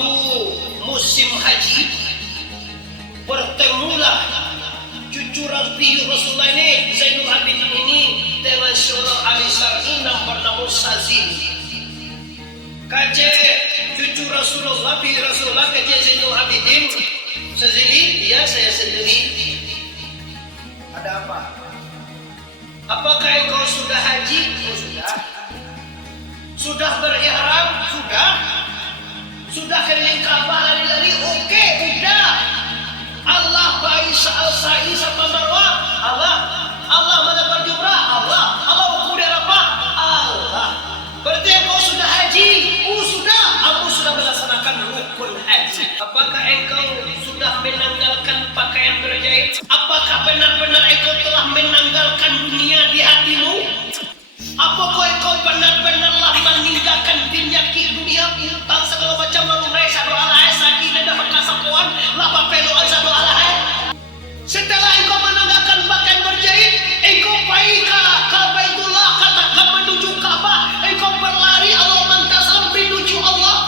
waktu musim haji bertemulah cucu Rasulullah ini, Zainul Abidin ini, dengan seorang ahli syar'i yang bernama Sazin. Kaje cucu Rasulullah kaje Zainul Abidin, Sazili, ya saya sendiri. Ada apa? Apakah engkau sudah haji? Oh, sudah. Sudah berihram? Sudah. Sudah keliling Ka'bah lari-lari? Oke, udah. Allah bayi sa'i sama Marwah? Allah mana berjumrah? Allah ukur di Arafah? Allah. Berarti engkau sudah haji? Sudah. Aku sudah melaksanakan rukun haji. Apakah engkau sudah menanggalkan pakaian berjahit? Apakah benar-benar engkau telah menanggalkan dunia di hatimu? Apakah engkau benar-benarlah meninggalkan penyakit dunia, utang segala macam lalu sadu alahai sakit dan dapat kasapuan lapa pelu sadu alahai? Setelah engkau menanggalkan pakaian berjahit, engkau pergi ke Baitullah, katakan menuju Ka'bah, engkau berlari Allah mantasam menuju Allah.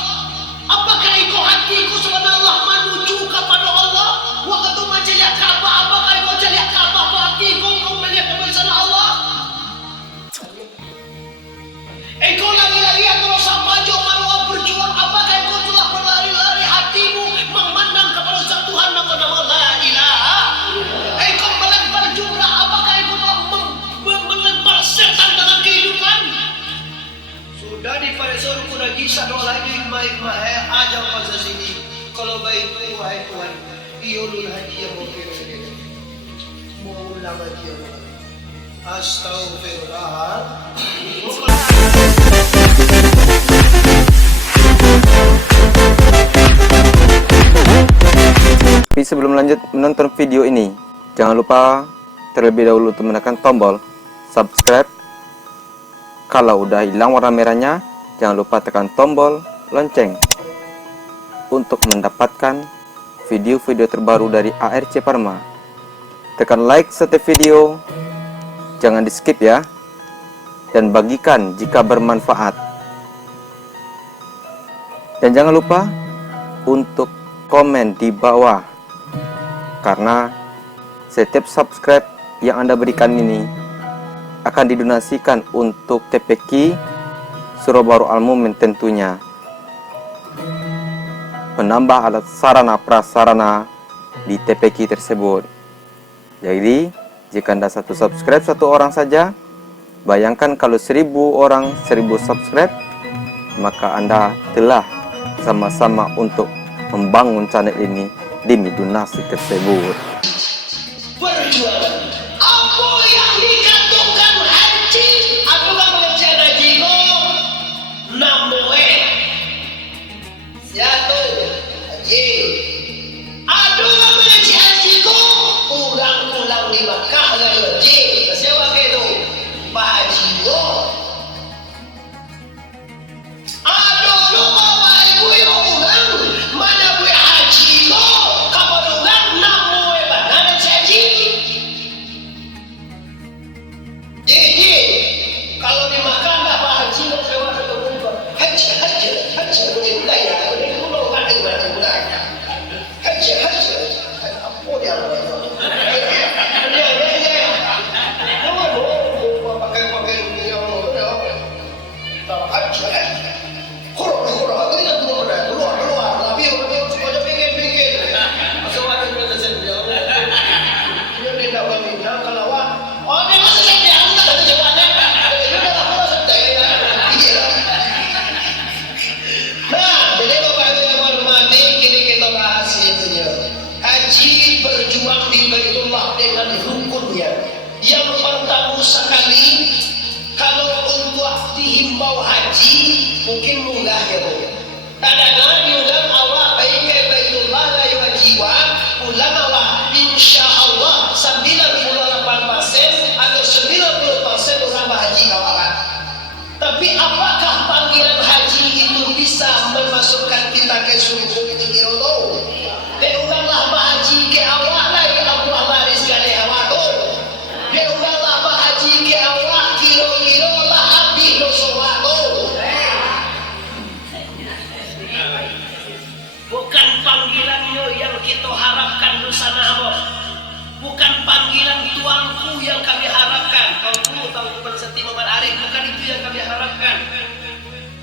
Apakah engkau hatiku subhanallah menuju kepada Allah? Waktu melihat Ka'bah, apakah engkau melihat Ka'bah? Hatiku engkau melihat kebesaran Allah? Engkau lari-lari atau sama jauh manual berjuang? Apakah engkau telah berlari-lari hatimu memandang kepada satu Tuhan nama la ilaha? Engkau melempar jumrah? Apakah engkau telah melempar setan dalam kehidupan? Sudah di Faisal Quraji satu lagi baik-baik aja masa sini. Kalau baik itu wahai Tuhan, iulul haji yang mau ulang haji yang astagfirullah. Tapi sebelum lanjut menonton video ini, jangan lupa terlebih dahulu untuk menekan tombol subscribe. Kalau udah hilang warna merahnya, jangan lupa tekan tombol lonceng untuk mendapatkan video-video terbaru dari ARC Parma. Tekan like setiap video, jangan di skip ya, dan bagikan jika bermanfaat. Dan jangan lupa untuk komen di bawah, karena setiap subscribe yang Anda berikan ini akan didonasikan untuk TPQ Surah Baru Al-Mumin, tentunya menambah alat sarana prasarana di TPQ tersebut. Jadi jika Anda satu subscribe satu orang saja, bayangkan kalau 1000 orang 1000 subscribe, maka Anda telah sama-sama untuk membangun channel ini demi donasi tersebut. Perjuangan apa yang dikatakan haji? Aku kan mengajar haji kok namoe jatuh haji. Aduh kan mengajar haji kok ulang-ulang di Makkah haji. Siapa itu? Pak Haji kok. Aduh lupa Pak Ibu yang ulang mana Bu Haji kok. Kapan ulang namoe badan haji. Jadi kalau di Makkah nggak Pak Haji nggak sewa satu rumah. Haji boleh mulai ya. Boleh pulau kan ada berapa bulan. Haji apa dia namanya? Pakai dia orang haji. Kurang itu kan keluar. Tapi semuanya pinggir. Masuk ada proses dia. Dia tidak berminat kalau dia masih sedih. Aku tak ada jawabannya. Dia dah pulang sedih. Nah, jadi Bapak Ibu yang hormati, kini kita bahas itunya. Haji berjuang di Baitullah dengan rukunnya. Yang pertama sekali, kalau untuk dihimbau haji, mungkin munggah ya Bu. Kadang-kadang diundang awak baik ke Baitullah layu hajiwa, pulang awak insya Allah 98% atau 90% orang berhaji kawan. Tapi apakah panggilan haji itu bisa memasukkan kita ke surga itu kira tahu? Diundanglah berhaji ke awak lagi Abu Amaris kali awak tu. Diundanglah berhaji ke awak kira-kira lah habis dosa tu. yang kita harapkan dosana Allah. Bukan panggilan tuanku yang kami harapkan. Tuanku Berseti Muhammad Arif, bukan itu yang kami harapkan.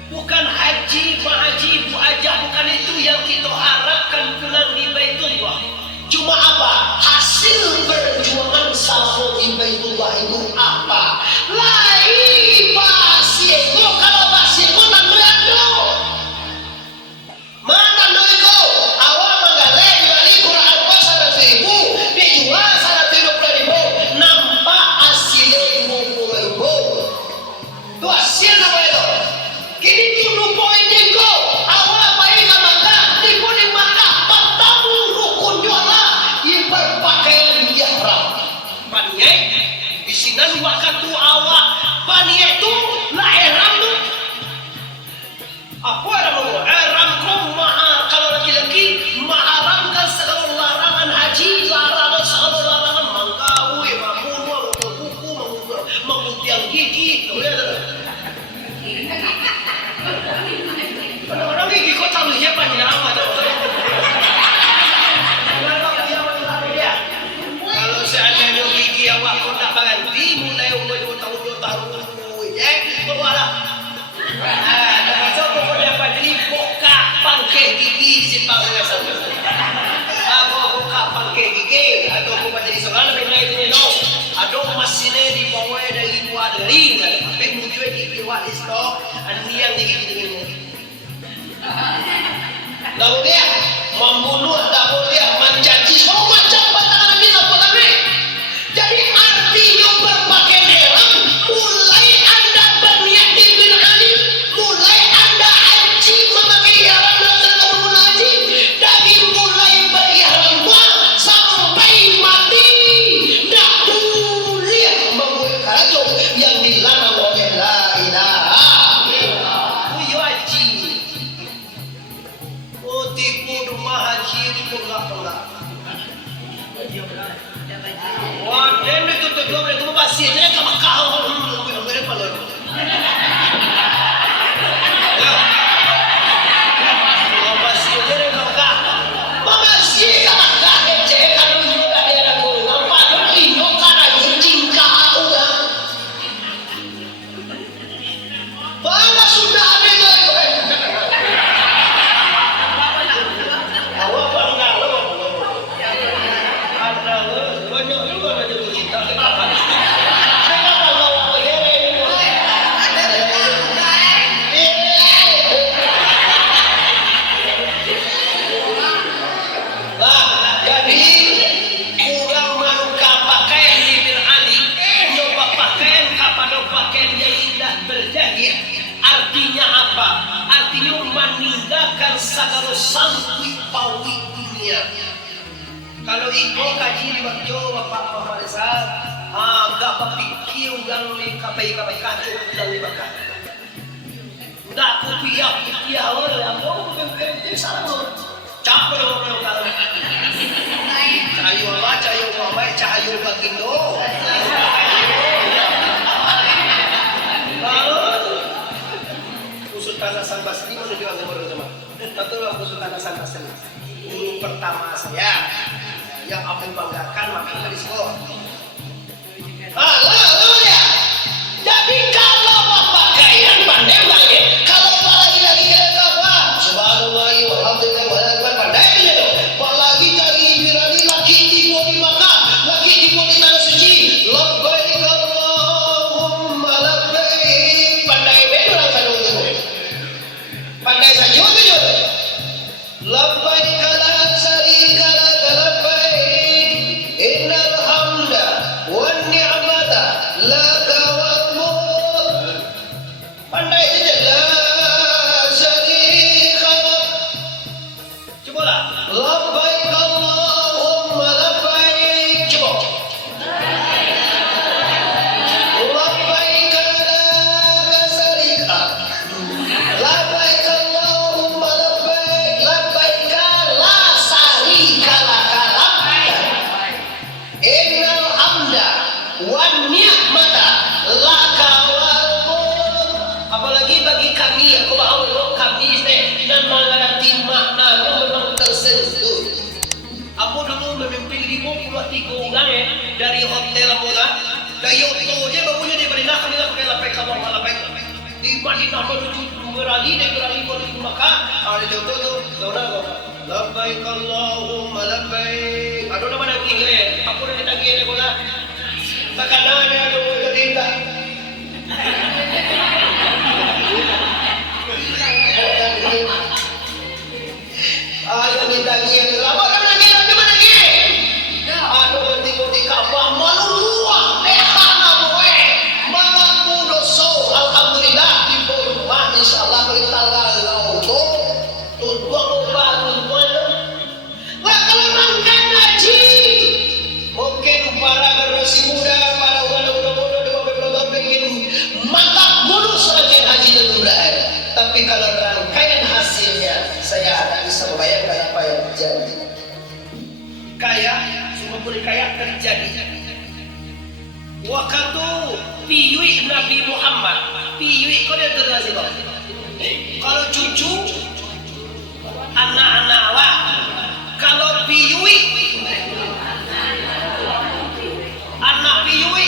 Bukan haji, ma'aji, bu'ajah, bukan itu yang kita harapkan pulang di Baitullah. Cuma apa? Hasil perjuangan sama di Baitullah itu apa? Lai basieko, kalau basieko tak berado. Mana doiko? Awal menggaleng dari Quran pasal 1000 dijual 120.000, nampak hasilnya 50.000. Itu hasil apa itu? Kini tujuh poin jengko awal baik maka tipu di maka bertamu rukun juala berpakaian ihram. Paniai di sini waktu awal paniai itu lah ihram tu. Apa yang mau ihram kau mahal kalau laki-laki mengharamkan segala larangan haji, larangan segala larangan manggawi, mamunu, buku, mengutiang gigi. Orang-orang gigi kau tahu siapa yang apa? Kalau seandainya gigi awak kau tak ganti, mulai umur tahun ya, kau ada. Termasuk kau dapat jadi buka pangke gigi si pangke sama. Aku buka pangke gigi, atau kau jadi seorang lebih lain ini no. Aduh masine di bawah dari buat ring, tapi muncul gigi waris toh, anu yang gigi ini. Lalu dia membunuh, lalu dia mencaci semua macam batangan ini apa tapi? Jadi artinya berpakaian ihram, mulai anda berniat di bin Ali, mulai anda haji memakai ihram dan sebelum haji, dari mulai berihram sampai mati, tak boleh membuat kacau yang dilarang oleh la ilaha. Tipu rumah haji di pelak-pelak. Wah, dia itu tujuan mereka masih dia ke Makkah. Mereka pelak. Masih dia ke Makkah. Masih ke Makkah. Cek kalau juga dia ada guru. Apa itu karena cinta udah. Bangga sudah ada itu. Artinya apa? Artinya meninggalkan segala sangkui pawi dunia. Kalau ikut kaji di waktu Bapak Marisa, agak berpikir yang kapai kacau dan dibakar. Tak kupiah oleh aku bukan salah. Capek orang kalau cahayu bagindo. Sultan Hasan Basri menuju Agama Zaman. Betul aku Sultan Hasan Basri. Guru pertama saya yang aku banggakan maka dari sekolah. Lalu ya. Jadi kalau pakaian pandai lagi, kalau lagi apa? Subhanallah walhamdulillah walakbar pandai dia. Apalagi cari birani lagi di Makkah, lagi di tanah suci. Labbaik Allahumma labbaik. Pandai betul kan itu. Pandai saja tu. Labbaik la syarika lak labbaik innal hamda wan ni'mata laka wal mulk. Pandai saja la syarika lak. Coba lah. Labbaik Allahumma labbaik. Coba. Labbaik la syarika. Labbaik Allahumma labbaik. Labbaik cuma 3 orang dari hotel mula. Dari Yoto je barunya di Madinah kami lah pakai lapik kamu lapik. Di Madinah menuju Merali dari Merali menuju Makkah. Ada Yoto tu, tahu labbaik Allahumma labbaik. Aduh nama nak ingat. Aku dah ditagih ni bola. Takkan ada jadi tak. Ayo minta dia lama kan lagi cuma lagi. Aduh tengok di Kaabah malu luangehana boy. Mengaku dosa alhamdulillah di rumah insyaallah kita lalu tujuan bangun. Wah kalau nangkan haji mungkin para generasi muda para muda-muda di bawah pengen mantap bonus rangkaian haji tertunda. Tapi kalau rangkaian hasilnya saya tidak bisa membayangkan apa yang terjadi. Kaya, semua boleh kaya terjadi. Waktu piui Nabi Muhammad, piui kau dia terjadi bang. Kalau cucu, anak-anak awak. Kalau piui, anak piui,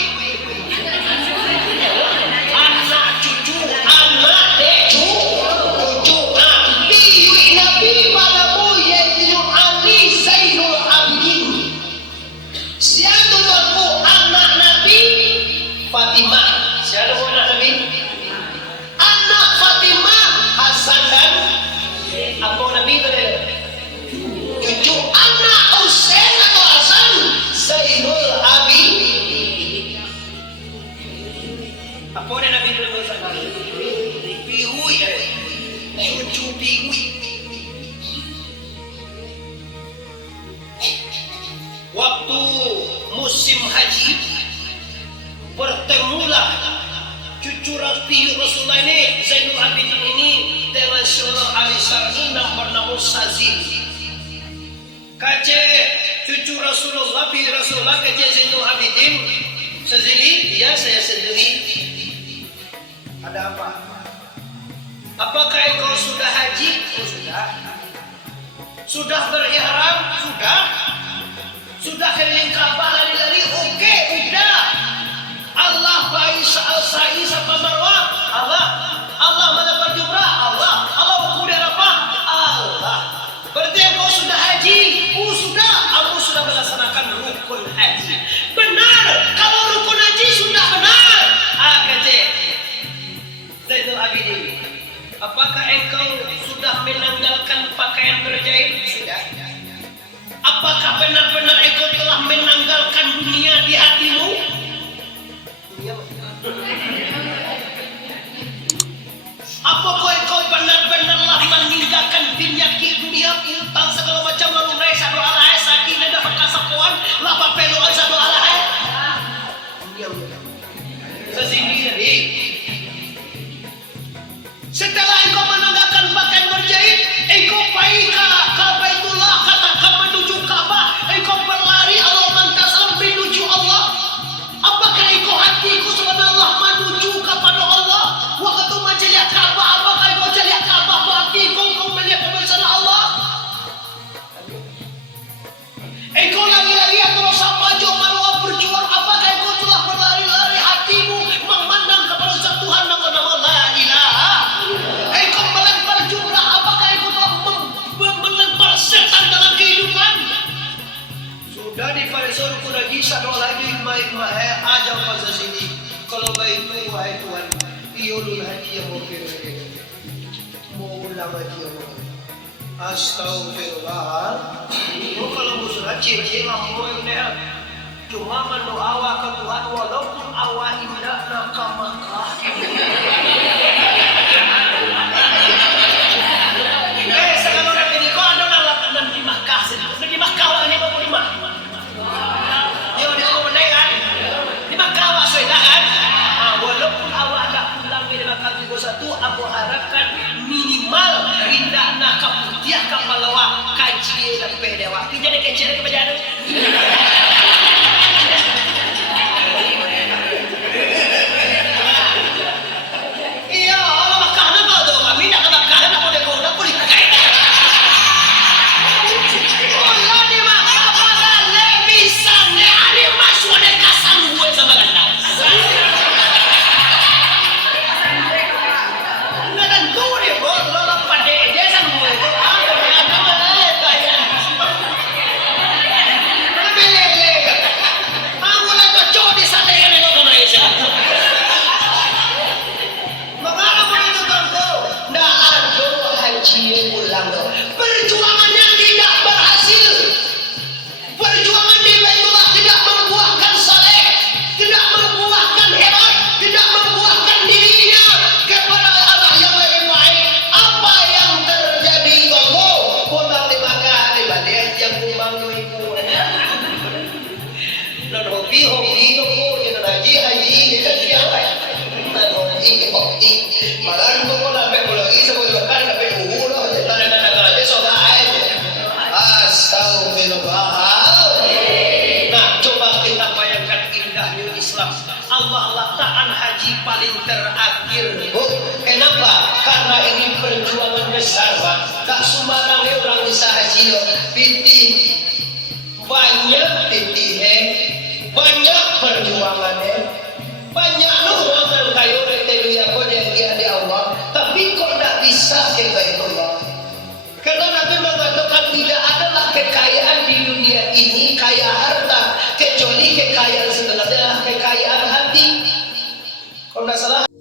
anak cucu, anak cucu. Fatimah, siapa anak Nabi? Anak Fatimah, Hasan dan apa Nabi itu? Cucu anak Husain atau Hasan, Zainul Abidin. Apa dia Nabi itu? Piui, cucu piui. Waktu musim haji bertemulah cucu Rasulullah ini Zainul Abidin ini dengan seorang ahli syar'i yang bernama Sazil. Kace cucu Rasulullah kace Zainul Abidin Sazili, ya saya sendiri. Ada apa? Apakah engkau sudah haji? Oh sudah. Sudah berihram? Sudah. Sudah keliling Ka'bah lari-lari? Oke, udah. Allah bayi sa'i sama Marwah, Allah mana berjumrah, Allah ukur Arafah, Allah. Berarti engkau sudah haji, sudah, aku sudah melaksanakan rukun haji. Benar, kalau rukun haji sudah benar. Kata Zainul Abidin, apakah engkau sudah menanggalkan pakaian berjahit? Sudah. Apakah benar-benar engkau telah menanggalkan dunia di hatimu? Apakah engkau benar-benarlah meninggalkan penyakit dunia, utang segala macam lalu naik satu alahai sakit dan dapat kasapuan lapa peluan satu alahai sesendiri. Setelah engkau menanggalkan pakaian berjahit, engkau pergi ke Baitullah, katakan menuju Ka'bah, engkau berlari Allah mantasam menuju Allah. Apakah engkau hatiku subhanallah menuju kepada Allah? Waktu menjadi Ka'bah, apakah engkau jadi Ka'bah hatiku engkau melihat kebesaran Allah? Engkau lagi-lagi atau sama jauh Marwah berjuang, apakah engkau telah berlari-lari hatimu memandang kepada Zat Tuhan yang bernama La Ilaha? Engkau melempar jumrah, apakah engkau telah melempar setan dalam kehidupan? Sudah di Parisor lagi satu lagi baik aja pas sini. Kalau baik itu wahai Tuhan, iulul haji yang mau ulang haji yang mau. Astagfirullah. Kalau musuh haji mau ini cuma mendoa ke Tuhan walaupun awal indah nakamaka. Sekarang orang ini kau ada dalam di Makkah sini. Di Makkah orang ini mau lima. Dia mau menaikkan. Di Makkah awak sudah kan? Walaupun awak tak pulang dari Makkah juga satu, aku harapkan minimal rindak nak kaputiah kapal awak kaji dan pedewa. Jadi kecil kebajaran. Iya, orang Makkah nak tu. Kami nak ke Makkah nak boleh kau nak boleh pakai. Allah di Makkah pada lebih bisa. terakhir, Bu. Kenapa? Karena ini perjuangan besar, Pak. Tak sembarang orang bisa hasil piti banyak piti banyak perjuangannya, banyak nurangan kayu retelu ya kau dia di Allah, tapi kau tidak bisa ke Baitullah. Karena Nabi mengatakan tidak adalah kekayaan di dunia ini kaya harta, kecuali kekayaan sebenarnya kekayaan hati. Kalau tidak salah